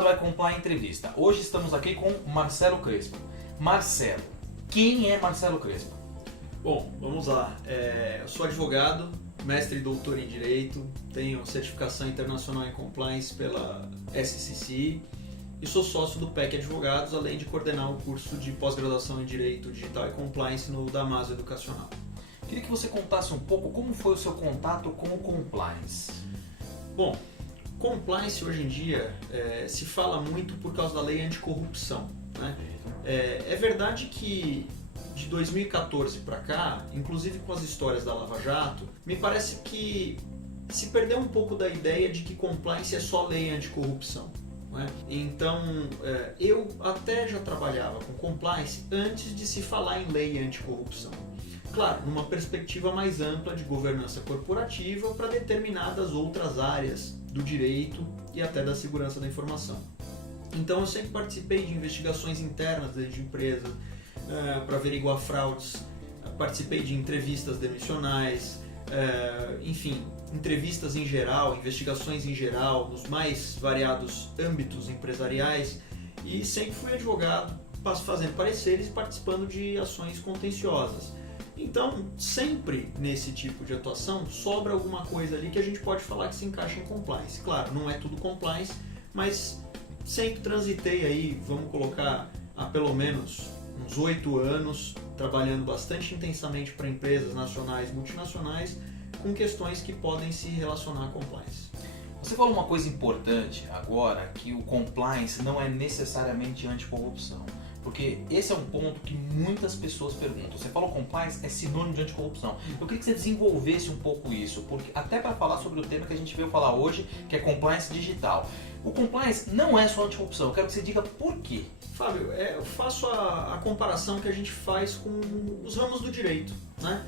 quadro iComply Entrevista. Hoje estamos aqui com Marcelo Crespo. Marcelo, quem é Marcelo Crespo? Bom, vamos lá. Eu sou advogado, mestre e doutor em Direito, tenho certificação internacional em Compliance pela SCCI e sou sócio do PEC Advogados, além de coordenar o curso de pós-graduação em Direito Digital e Compliance no Damaso Educacional. Queria que você contasse um pouco como foi o seu contato com o Compliance. Bom, Compliance hoje em dia se fala muito por causa da lei anticorrupção, né? É verdade que de 2014 para cá, inclusive com as histórias da Lava Jato, me parece que se perdeu um pouco da ideia de que compliance é só lei anticorrupção, né? Então, eu até já trabalhava com compliance antes de se falar em lei anticorrupção. Claro, numa perspectiva mais ampla de governança corporativa para determinadas outras áreas do direito e até da segurança da informação. Então, eu sempre participei de investigações internas de empresas, para averiguar fraudes, participei de entrevistas demissionais, enfim, entrevistas em geral, investigações em geral, nos mais variados âmbitos empresariais e sempre fui advogado, fazendo pareceres e participando de ações contenciosas. Então, sempre nesse tipo de atuação, sobra alguma coisa ali que a gente pode falar que se encaixa em compliance. Claro, não é tudo compliance, mas sempre transitei aí, vamos colocar, há pelo menos uns 8 anos, trabalhando bastante intensamente para empresas nacionais e multinacionais com questões que podem se relacionar a compliance. Você falou uma coisa importante agora, que o compliance não é necessariamente anticorrupção. Porque esse é um ponto que muitas pessoas perguntam. Você falou compliance é sinônimo de anticorrupção. Eu queria que você desenvolvesse um pouco isso, porque até para falar sobre o tema que a gente veio falar hoje, que é compliance digital. O compliance não é só anticorrupção, eu quero que você diga por quê. Fábio, eu faço a comparação que a gente faz com os ramos do direito, né?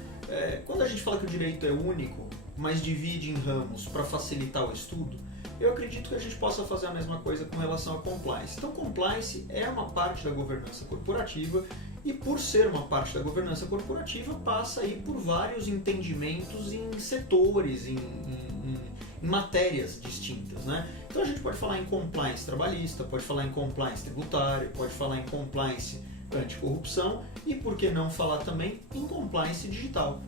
Quando a gente fala que o direito é único, mas divide em ramos para facilitar o estudo, eu acredito que a gente possa fazer a mesma coisa com relação a compliance. Então, compliance é uma parte da governança corporativa e, por ser uma parte da governança corporativa, passa aí por vários entendimentos em setores, em matérias distintas, né? Então, a gente pode falar em compliance trabalhista, pode falar em compliance tributário, pode falar em compliance anticorrupção e, por que não falar também em compliance digital.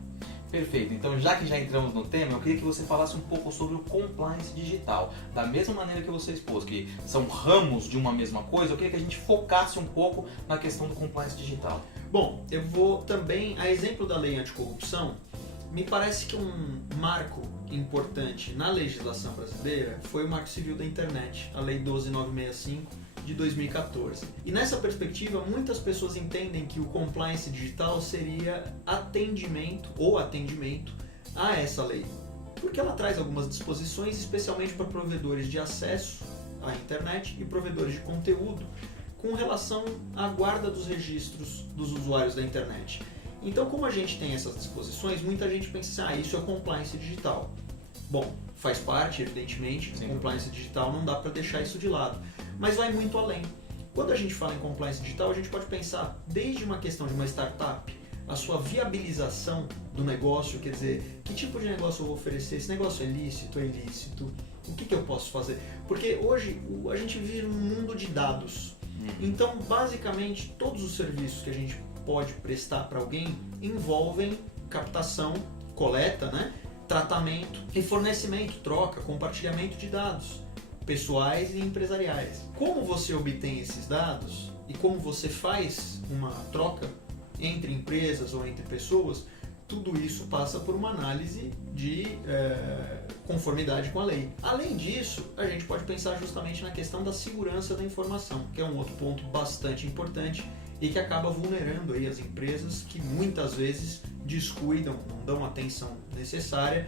Perfeito, então já que já entramos no tema, eu queria que você falasse um pouco sobre o compliance digital. Da mesma maneira que você expôs, que são ramos de uma mesma coisa, eu queria que a gente focasse um pouco na questão do compliance digital. Bom, eu vou também, a exemplo da lei anticorrupção, me parece que um marco importante na legislação brasileira foi o Marco Civil da Internet, a Lei 12965 de 2014. E nessa perspectiva, muitas pessoas entendem que o compliance digital seria atendimento a essa lei, porque ela traz algumas disposições, especialmente para provedores de acesso à internet e provedores de conteúdo, com relação à guarda dos registros dos usuários da internet. Então, como a gente tem essas disposições, muita gente pensa, isso é compliance digital. Bom, faz parte, evidentemente, do compliance digital, não dá para deixar isso de lado, mas vai muito além. Quando a gente fala em compliance digital, a gente pode pensar desde uma questão de uma startup, a sua viabilização do negócio, quer dizer, que tipo de negócio eu vou oferecer, esse negócio é lícito, é ilícito, o que eu posso fazer? Porque hoje a gente vive num mundo de dados, então basicamente todos os serviços que a gente pode prestar para alguém envolvem captação, coleta, né? Tratamento e fornecimento, troca, compartilhamento de dados pessoais e empresariais. Como você obtém esses dados e como você faz uma troca entre empresas ou entre pessoas, tudo isso passa por uma análise de conformidade com a lei. Além disso, a gente pode pensar justamente na questão da segurança da informação, que é um outro ponto bastante importante e que acaba vulnerando aí as empresas que muitas vezes descuidam, não dão atenção necessária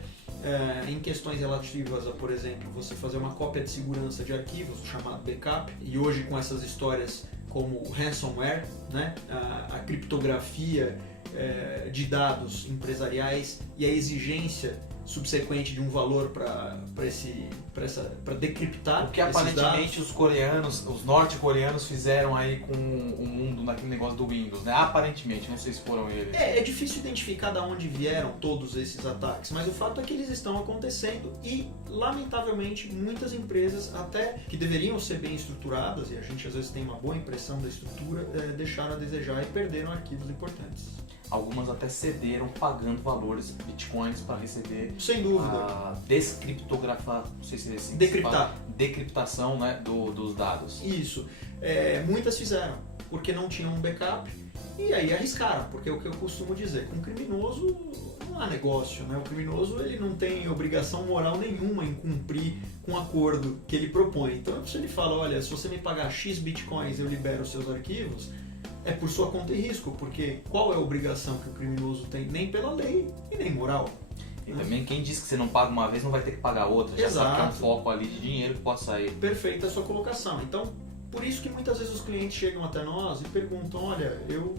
em questões relativas a, por exemplo, você fazer uma cópia de segurança de arquivos, o chamado backup, e hoje com essas histórias como o ransomware, né, a criptografia de dados empresariais e a exigência subsequente de um valor para decriptar o que esses aparentemente dados. os norte-coreanos fizeram aí com o mundo daquele negócio do Windows, né? Aparentemente, não sei se foram eles. É difícil identificar de onde vieram todos esses ataques, mas o fato é que eles estão acontecendo e, lamentavelmente, muitas empresas, até que deveriam ser bem estruturadas, e a gente às vezes tem uma boa impressão da estrutura, deixaram a desejar e perderam arquivos importantes. Algumas até cederam pagando valores, bitcoins, para receber Sem dúvida. a descriptografar, não sei se é assim, Decriptar. Decriptação, né, dos dados. Isso. Muitas fizeram, porque não tinham um backup e aí arriscaram, porque é o que eu costumo dizer, com o criminoso não há negócio, né? O criminoso ele não tem obrigação moral nenhuma em cumprir com o acordo que ele propõe. Então se ele fala, olha, se você me pagar X bitcoins eu libero os seus arquivos, é por sua conta e risco, porque qual é a obrigação que o criminoso tem? Nem pela lei e nem moral. E também quem diz que você não paga uma vez não vai ter que pagar outra, já sabe que é um foco ali de dinheiro que pode sair. Perfeita a sua colocação. Então, por isso que muitas vezes os clientes chegam até nós e perguntam, olha, eu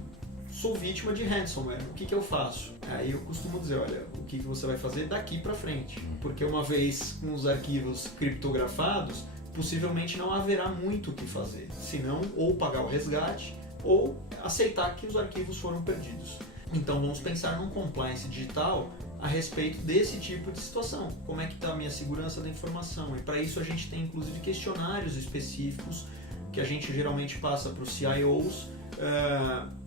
sou vítima de ransomware, o que eu faço? Aí eu costumo dizer, olha, o que você vai fazer daqui para frente? Porque uma vez com os arquivos criptografados, possivelmente não haverá muito o que fazer, senão ou pagar o resgate ou aceitar que os arquivos foram perdidos. Então vamos pensar num compliance digital a respeito desse tipo de situação. Como é que está a minha segurança da informação? E para isso a gente tem inclusive questionários específicos que a gente geralmente passa para os CIOs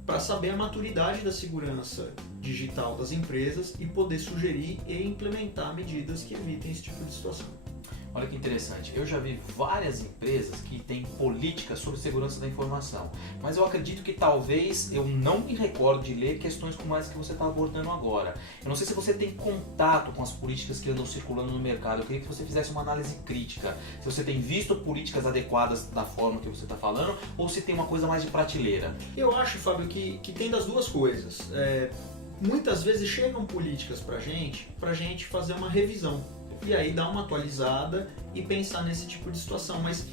para saber a maturidade da segurança digital das empresas e poder sugerir e implementar medidas que evitem esse tipo de situação. Olha que interessante, eu já vi várias empresas que têm políticas sobre segurança da informação, mas eu acredito que talvez eu não me recordo de ler questões como essa que você está abordando agora. Eu não sei se você tem contato com as políticas que andam circulando no mercado, eu queria que você fizesse uma análise crítica, se você tem visto políticas adequadas da forma que você está falando, ou se tem uma coisa mais de prateleira. Eu acho, Fábio, que tem das duas coisas. Muitas vezes chegam políticas pra gente fazer uma revisão. E aí dar uma atualizada e pensar nesse tipo de situação. Mas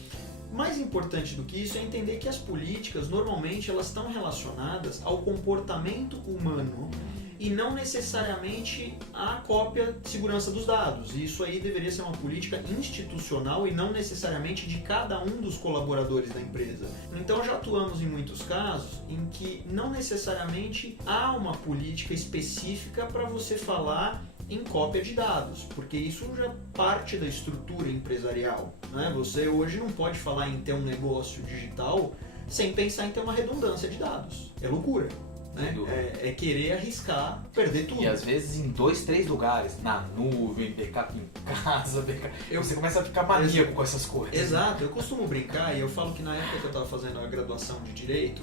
mais importante do que isso é entender que as políticas, normalmente, elas estão relacionadas ao comportamento humano e não necessariamente à cópia de segurança dos dados. E isso aí deveria ser uma política institucional e não necessariamente de cada um dos colaboradores da empresa. Então já atuamos em muitos casos em que não necessariamente há uma política específica para você falar em cópia de dados, porque isso já parte da estrutura empresarial, né? Você hoje não pode falar em ter um negócio digital sem pensar em ter uma redundância de dados. É loucura, né? É querer arriscar, perder tudo. E às vezes em 2, 3 lugares, na nuvem, backup em casa, você começa a ficar maníaco com essas coisas. Exato, eu costumo brincar e eu falo que na época que eu estava fazendo a graduação de Direito,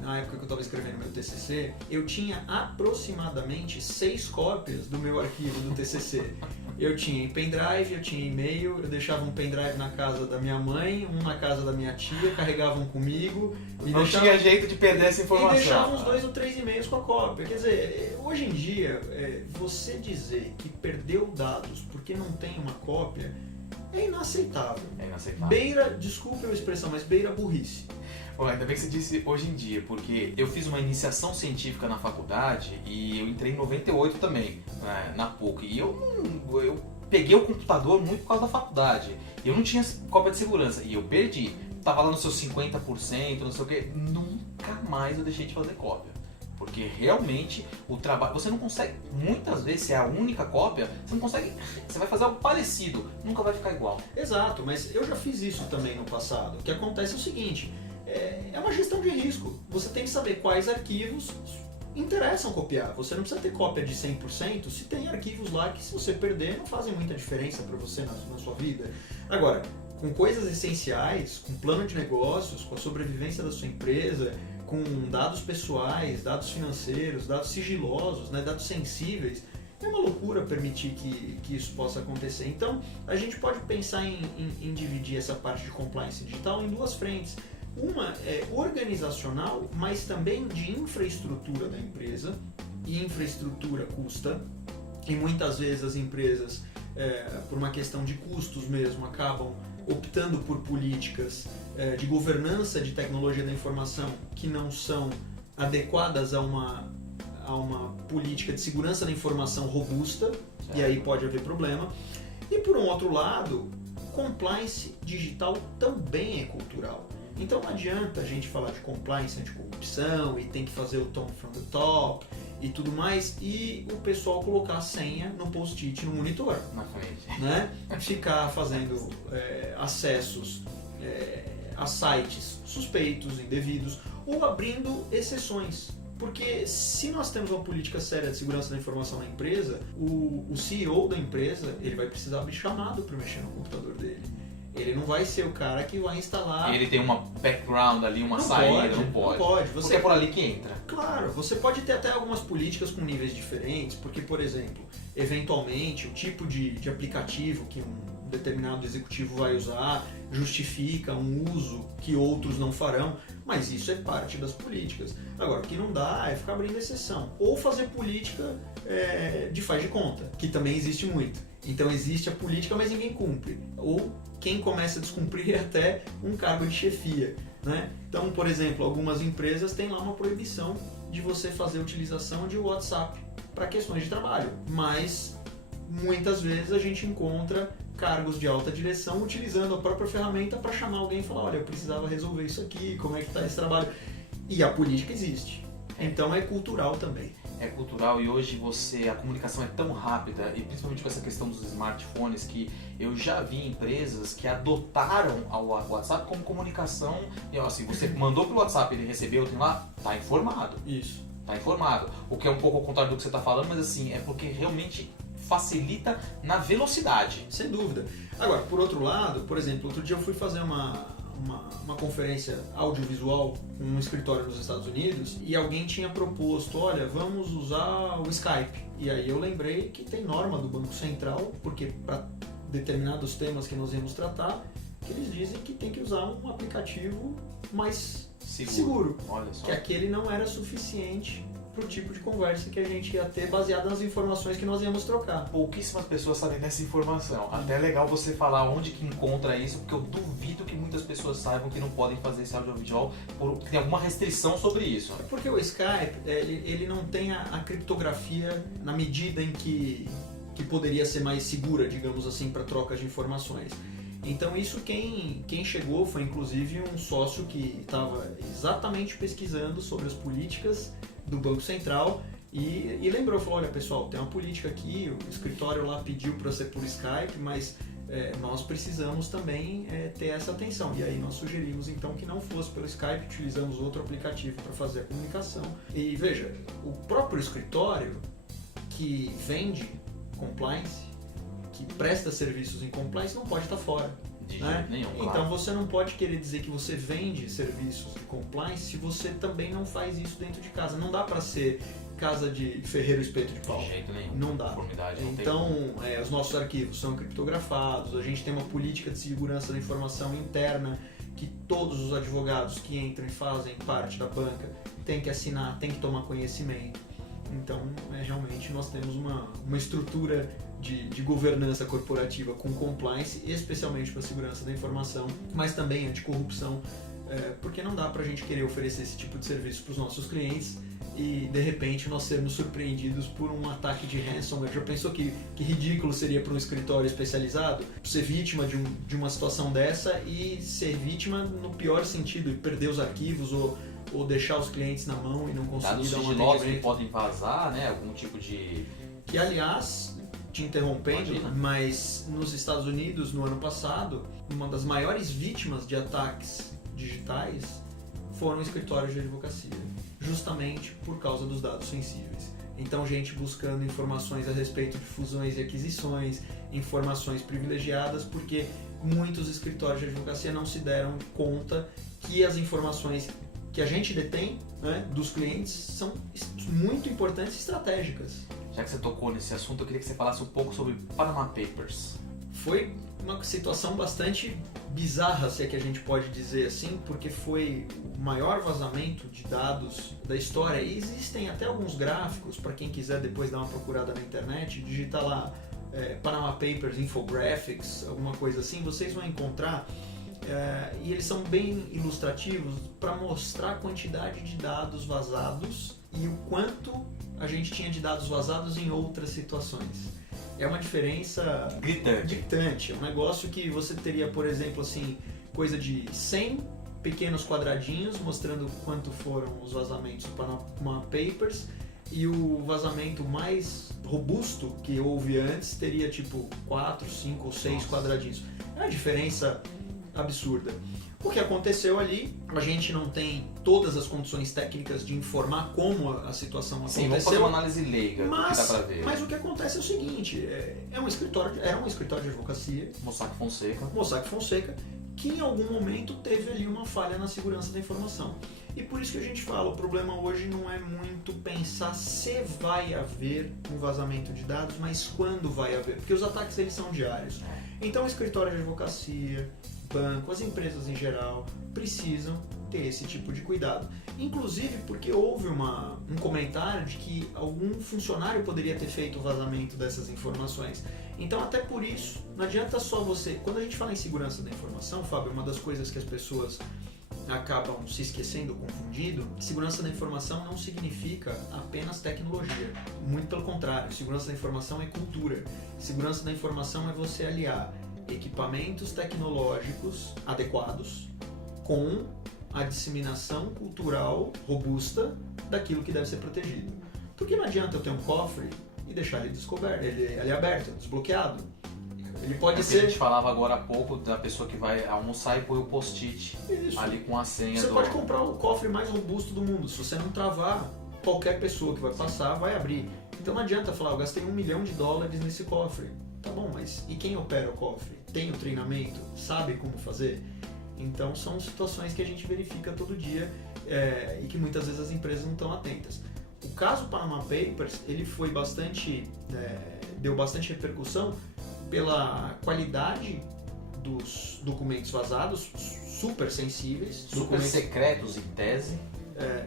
na época que eu estava escrevendo meu TCC, eu tinha aproximadamente 6 cópias do meu arquivo do TCC. Eu tinha em pendrive, eu tinha e-mail, eu deixava um pendrive na casa da minha mãe, um na casa da minha tia, carregavam comigo. Não tinha jeito de perder essa informação. E deixava uns 2 ou 3 e-mails com a cópia. Quer dizer, hoje em dia, você dizer que perdeu dados porque não tem uma cópia é inaceitável. É inaceitável. Desculpe a expressão, mas beira burrice. Bom, ainda bem que você disse hoje em dia, porque eu fiz uma iniciação científica na faculdade e eu entrei em 98 também, na PUC, e eu peguei o computador muito por causa da faculdade. Eu não tinha cópia de segurança e eu perdi. Tava lá nos seus 50%, não sei o que, nunca mais eu deixei de fazer cópia. Porque realmente o trabalho, você não consegue, muitas vezes, se é a única cópia, você não consegue, você vai fazer algo parecido, nunca vai ficar igual. Exato, mas eu já fiz isso também no passado. O que acontece é o seguinte, é uma gestão de risco. Você tem que saber quais arquivos interessam copiar. Você não precisa ter cópia de 100% se tem arquivos lá que, se você perder, não fazem muita diferença para você na sua vida. Agora, com coisas essenciais, com plano de negócios, com a sobrevivência da sua empresa, com dados pessoais, dados financeiros, dados sigilosos, né, dados sensíveis, é uma loucura permitir que isso possa acontecer. Então, a gente pode pensar em dividir essa parte de compliance digital em duas frentes. Uma é organizacional, mas também de infraestrutura da empresa, e infraestrutura custa, e muitas vezes as empresas, por uma questão de custos mesmo, acabam optando por políticas de governança de tecnologia da informação que não são adequadas a uma política de segurança da informação robusta, e aí pode haver problema. E por um outro lado, compliance digital também é cultural. Então não adianta a gente falar de compliance anticorrupção e tem que fazer o tom from the top e tudo mais, e o pessoal colocar a senha no post-it no monitor, Na frente. né? Ficar fazendo acessos a sites suspeitos, indevidos, ou abrindo exceções. Porque se nós temos uma política séria de segurança da informação na empresa, o CEO da empresa ele vai precisar abrir chamado para mexer no computador dele. Ele não vai ser o cara que vai instalar... E ele tem uma background ali, uma saída, não pode. Não pode. Porque é por ali que entra. Claro, você pode ter até algumas políticas com níveis diferentes, porque, por exemplo, eventualmente o tipo de aplicativo que um determinado executivo vai usar justifica um uso que outros não farão, mas isso é parte das políticas. Agora, o que não dá é ficar abrindo exceção. Ou fazer política de faz de conta, que também existe muito. Então existe a política, mas ninguém cumpre. Ou quem começa a descumprir é até um cargo de chefia, né? Então, por exemplo, algumas empresas têm lá uma proibição de você fazer utilização de WhatsApp para questões de trabalho, mas muitas vezes a gente encontra cargos de alta direção utilizando a própria ferramenta para chamar alguém e falar, olha, eu precisava resolver isso aqui, como é que está esse trabalho? E a política existe. Então é cultural também. É cultural e hoje a comunicação é tão rápida, e principalmente com essa questão dos smartphones, que eu já vi empresas que adotaram o WhatsApp como comunicação. E assim, você mandou pelo WhatsApp, ele recebeu, tem lá, tá informado. Isso. Tá informado. O que é um pouco ao contrário do que você está falando, mas assim, é porque realmente facilita na velocidade. Sem dúvida. Agora, por outro lado, por exemplo, outro dia eu fui fazer uma conferência audiovisual com um escritório nos Estados Unidos e alguém tinha proposto, olha, vamos usar o Skype. E aí eu lembrei que tem norma do Banco Central, porque para determinados temas que nós íamos tratar, que eles dizem que tem que usar um aplicativo mais seguro. Olha só. Que aquele não era suficiente para o tipo de conversa que a gente ia ter baseado nas informações que nós íamos trocar. Pouquíssimas pessoas sabem dessa informação. Até é legal você falar onde que encontra isso, porque eu duvido que muitas pessoas saibam que não podem fazer esse audiovisual, porque tem alguma restrição sobre isso. É porque o Skype, ele não tem a criptografia na medida em que poderia ser mais segura, digamos assim, para troca de informações. Então isso quem chegou foi inclusive um sócio que estava exatamente pesquisando sobre as políticas do Banco Central e lembrou, falou, olha pessoal, tem uma política aqui, o escritório lá pediu para ser por Skype, mas nós precisamos também ter essa atenção. E aí nós sugerimos então que não fosse pelo Skype, utilizamos outro aplicativo para fazer a comunicação. E veja, o próprio escritório que vende compliance, que presta serviços em compliance, não pode estar fora. De né? jeito nenhum, claro. Então você não pode querer dizer que você vende serviços de compliance se você também não faz isso dentro de casa. Não dá para ser casa de ferreiro espeto de pau. De jeito nenhum. Não dá. Conformidade não Então os nossos arquivos são criptografados, a gente tem uma política de segurança da informação interna que todos os advogados que entram e fazem parte da banca têm que assinar, têm que tomar conhecimento. Então, realmente nós temos uma estrutura de governança corporativa com compliance, especialmente para a segurança da informação, mas também anticorrupção, porque não dá para a gente querer oferecer esse tipo de serviço para os nossos clientes e, de repente, nós sermos surpreendidos por um ataque de ransomware. Já pensou que ridículo seria para um escritório especializado ser vítima de uma situação dessa e ser vítima no pior sentido, e perder os arquivos ou deixar os clientes na mão e não conseguir dados dar um sigilosos que atendimento. podem vazar, né? Algum tipo de... Que, aliás, te interrompendo, Imagina. mas nos Estados Unidos, no ano passado, uma das maiores vítimas de ataques digitais foram escritórios de advocacia, justamente por causa dos dados sensíveis. Então, gente buscando informações a respeito de fusões e aquisições, informações privilegiadas, porque muitos escritórios de advocacia não se deram conta que as informações que a gente detém, né, dos clientes são muito importantes e estratégicas. Já que você tocou nesse assunto, eu queria que você falasse um pouco sobre Panama Papers. Foi uma situação bastante bizarra, se é que a gente pode dizer assim, porque foi o maior vazamento de dados da história. E existem até alguns gráficos, para quem quiser depois dar uma procurada na internet, digitar lá Panama Papers, Infographics, alguma coisa assim, vocês vão encontrar. E eles são bem ilustrativos para mostrar a quantidade de dados vazados e o quanto a gente tinha de dados vazados em outras situações. É uma diferença Gritante. É um negócio que você teria, por exemplo, assim, coisa de 100 pequenos quadradinhos mostrando quanto foram os vazamentos do Panama Papers, e o vazamento mais robusto que houve antes teria tipo 4, 5 ou 6 quadradinhos. É uma diferença absurda. O que aconteceu ali, a gente não tem todas as condições técnicas de informar como a situação aconteceu. Sim, vamos fazer uma análise leiga do que dá pra ver. Mas o que acontece é o seguinte, era um escritório de advocacia, Mossack Fonseca, que em algum momento teve ali uma falha na segurança da informação. E por isso que a gente fala, o problema hoje não é muito pensar se vai haver um vazamento de dados, mas quando vai haver, porque os ataques eles são diários. Então o escritório de advocacia, banco, as empresas em geral precisam ter esse tipo de cuidado. Inclusive porque houve um comentário de que algum funcionário poderia ter feito o vazamento dessas informações. Então até por isso, não adianta só você... Quando a gente fala em segurança da informação, Fábio, uma das coisas que as pessoas acabam se esquecendo, confundindo, segurança da informação não significa apenas tecnologia. Muito pelo contrário, segurança da informação é cultura. Segurança da informação é você aliar equipamentos tecnológicos adequados com a disseminação cultural robusta daquilo que deve ser protegido. Porque não adianta eu ter um cofre e deixar ele descoberto, ele aberto, desbloqueado. Ele pode ser... A gente falava agora há pouco da pessoa que vai almoçar e põe o post-it ali com a senha. Você pode comprar o cofre mais robusto do mundo. Se você não travar, qualquer pessoa que vai passar vai abrir. Então não adianta falar, eu gastei $1 milhão nesse cofre. Tá bom, mas e quem opera o cofre? Tem o treinamento? Sabe como fazer? Então são situações que a gente verifica todo dia e que muitas vezes as empresas não estão atentas. O caso Panama Papers, ele foi deu bastante repercussão pela qualidade dos documentos vazados, super sensíveis, super secretos em tese,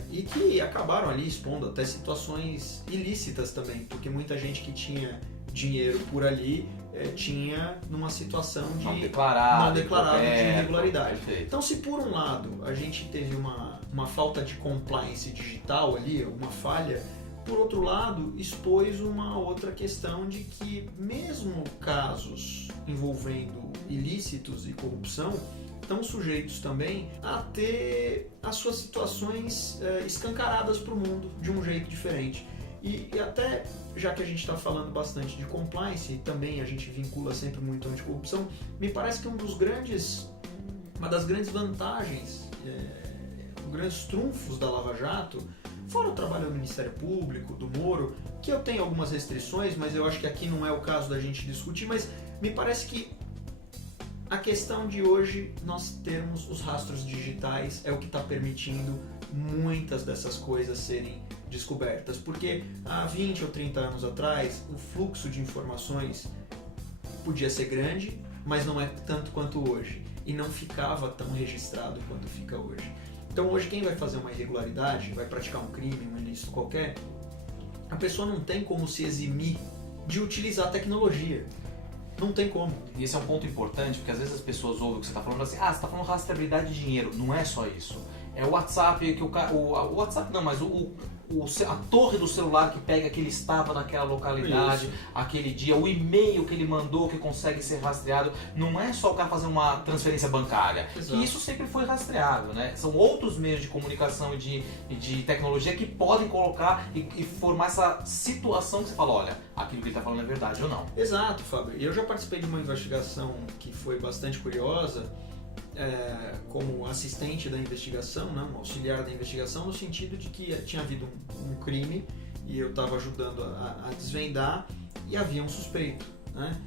e que acabaram ali expondo até situações ilícitas também, porque muita gente que tinha dinheiro por ali tinha numa situação de não declarada de irregularidade. Perfeito. Então, se por um lado a gente teve uma falta de compliance digital ali, uma falha, por outro lado, expôs uma outra questão de que mesmo casos envolvendo ilícitos e corrupção estão sujeitos também a ter as suas situações escancaradas para o mundo de um jeito diferente. E até, já que a gente está falando bastante de compliance e também a gente vincula sempre muito a anticorrupção, me parece que uma das grandes vantagens, grandes trunfos da Lava Jato, fora o trabalho do Ministério Público, do Moro, que eu tenho algumas restrições, mas eu acho que aqui não é o caso da gente discutir, mas me parece que a questão de hoje nós termos os rastros digitais é o que está permitindo muitas dessas coisas serem descobertas, porque há 20 ou 30 anos atrás o fluxo de informações podia ser grande, mas não é tanto quanto hoje, e não ficava tão registrado quanto fica hoje. Então hoje quem vai fazer uma irregularidade, vai praticar um crime, um ilícito qualquer, a pessoa não tem como se eximir de utilizar a tecnologia. Não tem como. E esse é um ponto importante, porque às vezes as pessoas ouvem o que você está falando assim, você está falando rastreabilidade de dinheiro. Não é só isso. É o WhatsApp, que o WhatsApp não, mas a torre do celular que pega que ele estava naquela localidade, isso, aquele dia, o e-mail que ele mandou que consegue ser rastreado. Não é só o cara fazer uma transferência bancária. Exato. E isso sempre foi rastreado, né? São outros meios de comunicação e de tecnologia que podem colocar e formar essa situação que você fala, olha, aquilo que ele está falando é verdade ou não. Exato, Fábio. E eu já participei de uma investigação que foi bastante curiosa, como assistente da investigação, né, um auxiliar da investigação, no sentido de que tinha havido um crime e eu estava ajudando a desvendar e havia um suspeito, né?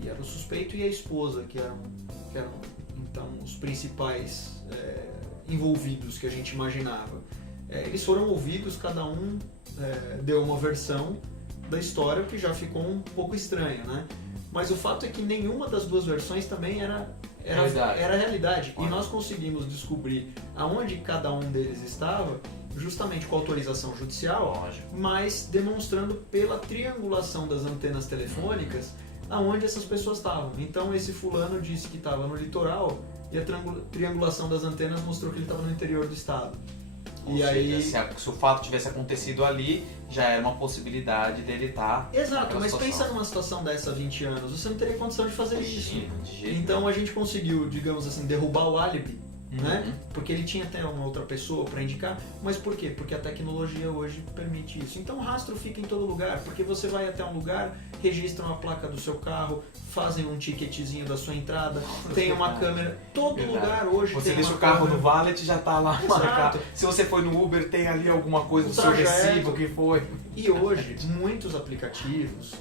E era o suspeito e a esposa, que eram então os principais envolvidos que a gente imaginava. Eles foram ouvidos, cada um deu uma versão da história, o que já ficou um pouco estranho, né? Mas o fato é que nenhuma das duas versões também era a realidade. E nós conseguimos descobrir aonde cada um deles estava, justamente com autorização judicial, lógico, mas demonstrando pela triangulação das antenas telefônicas aonde essas pessoas estavam. Então esse fulano disse que estava no litoral e a triangulação das antenas mostrou que ele estava no interior do estado. Ou seja, se o fato tivesse acontecido ali, já era uma possibilidade dele estar... Exato, mas pensa numa situação dessa há 20 anos, você não teria condição de fazer isso. Então a gente conseguiu, digamos assim, derrubar o álibi né? Porque ele tinha até uma outra pessoa para indicar, mas por quê? Porque a tecnologia hoje permite isso. Então o rastro fica em todo lugar, porque você vai até um lugar, registram a placa do seu carro, fazem um ticketzinho da sua entrada, tem uma câmera, todo lugar hoje você tem deixa uma o carro câmera. no valet, já tá lá Exato. marcado. Se você foi no Uber, tem ali alguma coisa do seu trajeto. recibo que foi. E hoje, muitos aplicativos,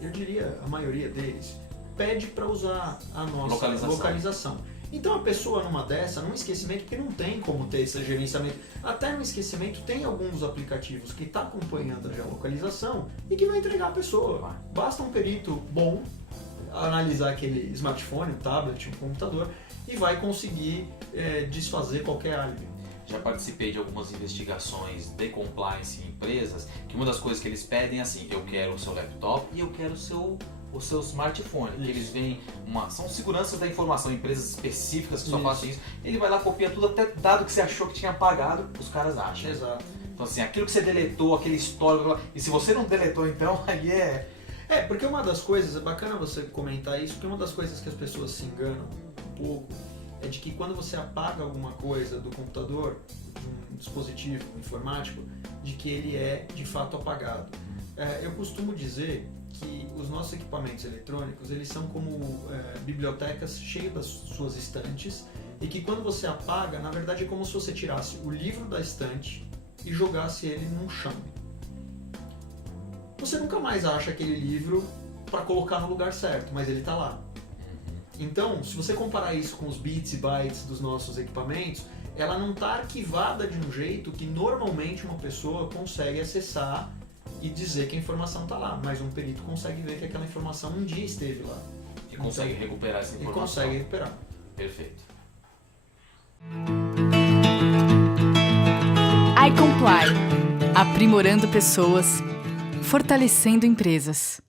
eu diria a maioria deles, pede para usar a nossa localização. Então a pessoa numa dessa, num esquecimento, porque não tem como ter esse gerenciamento, até no esquecimento tem alguns aplicativos que está acompanhando a geolocalização e que vai entregar a pessoa. Basta um perito bom analisar aquele smartphone, um tablet, um computador e vai conseguir desfazer qualquer álibi. Já participei de algumas investigações de compliance em empresas, que uma das coisas que eles pedem é assim, eu quero o seu laptop e eu quero o seu smartphone. Que eles veem são seguranças da informação, empresas específicas que só fazem isso. Ele vai lá, copia tudo, até dado que você achou que tinha apagado, os caras acham. Exato. Então assim, aquilo que você deletou, aquele histórico, e se você não deletou então, aí porque uma das coisas, é bacana você comentar isso, porque uma das coisas que as pessoas se enganam um pouco é de que quando você apaga alguma coisa do computador, de um dispositivo informático, de que ele é de fato apagado. Eu costumo dizer que os nossos equipamentos eletrônicos, eles são como bibliotecas cheias das suas estantes e que quando você apaga, na verdade é como se você tirasse o livro da estante e jogasse ele num chão. Você nunca mais acha aquele livro para colocar no lugar certo, mas ele está lá. Então, se você comparar isso com os bits e bytes dos nossos equipamentos, ela não está arquivada de um jeito que normalmente uma pessoa consegue acessar e dizer que a informação está lá, mas um perito consegue ver que aquela informação um dia esteve lá. E consegue recuperar essa informação. E consegue recuperar. Perfeito. iComply, aprimorando pessoas, fortalecendo empresas.